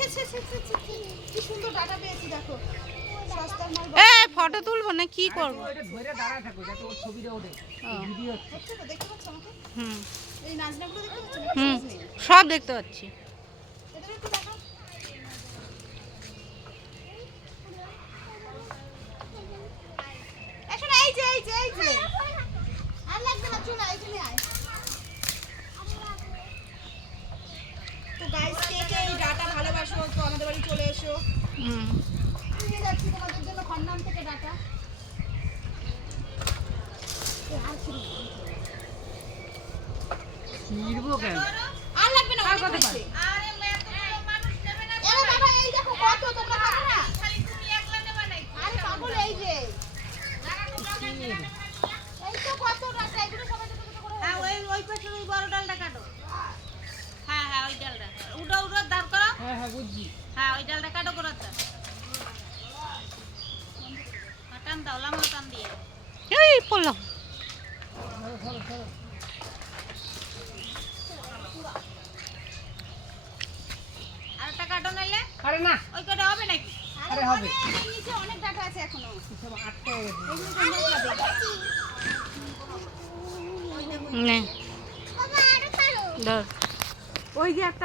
কি সুন্দর ডাটা পেয়েছি দেখো। এ ফটো তুলবো না কি করব? এটা ধরে দাঁড়ায় থাকো যাতে ওর ছবিটা ওঠে। ভিডিও হচ্ছে। তো দেখতে পাচ্ছ আমাকে? হুম এই নাজনাগুলো দেখতে পাচ্ছ? হুম সব দেখতে পাচ্ছি। এটা একটু দেখাও। এসো না, এই যে আর লাগবে না, চলে আয়, চলে আয়। তো গাইস, কে এই ডাটা ভালোবাসো তো আমাদের বাড়ি চলে এসো। হুম নিয়ে যাচ্ছি তোমাদের জন্য খন্ডান থেকে ডাটা। ছিড়বো কেন? আর লাগবে না, আর অনেক কত হয়েছে। পাই? আরে এতগুলো মানুষ নেবে না। এরে বাবা, এই দেখো কত, তোমরা খাবে না? খালি তুমি একলা নেবা নাই। আরে পাগল, এই যে এই তো কত ডাটা, এগুলো সবাই ছোট ছোট করে। হ্যাঁ, ওই পাশে ওই বড় ডালটা কাটো। হ্যাঁ ওই ডালটা উড়ো দাঁড় করো। হ্যাঁ বুঝছি। হ্যাঁ ওই ডালটা কাটো করো তো। টান দাও, লামা টান দিয়ে। এই পড়লাম। আর একটা কাটো নাইলে আরে না, ওই কাটা হবে নাকি? আরে হবে। অনেক নিচে অনেক ডাটা আছে এখনো। সব আটকে গেছে। এগুলো তোমরা খাবে। নে ধর। ওই যে একটা